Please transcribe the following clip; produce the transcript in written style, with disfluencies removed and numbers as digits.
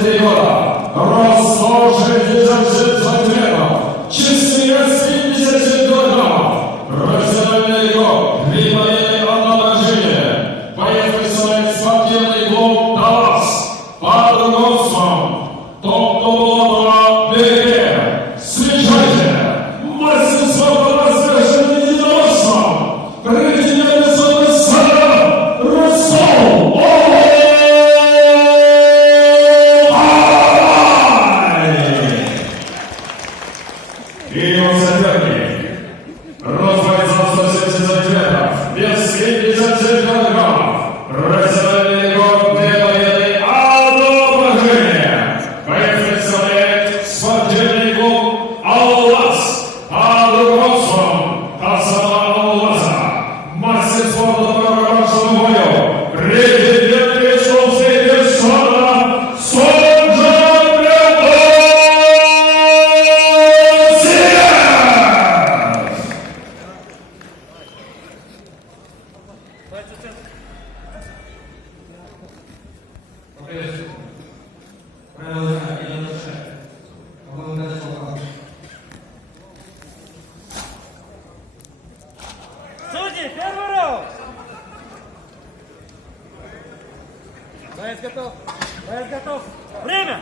года. Рост 167 сантиметров. Чистые 70 килограммов. Профессиональный рекорд. Прямое однобожение. Боец представляет спортивный клуб «Даллас». Под руководством топ-топ-топ Береге. Встречайте! Мастер спорта развешенный единоборством. Претендент своего сада Рустам. И его соперник. Рост бойца 170 сантиметров. Вес 57 килограммов. Профессиональный рекорд для победы одно поражение. Боец представляет спортивный клуб «Аллас». Под руководством Хасана Алласа. Мастер спорта по рукопашному бою. Претендент Ростовской персона Сонджа Мелков. Судьи, первый раунд! Боец готов! Боец готов! Время!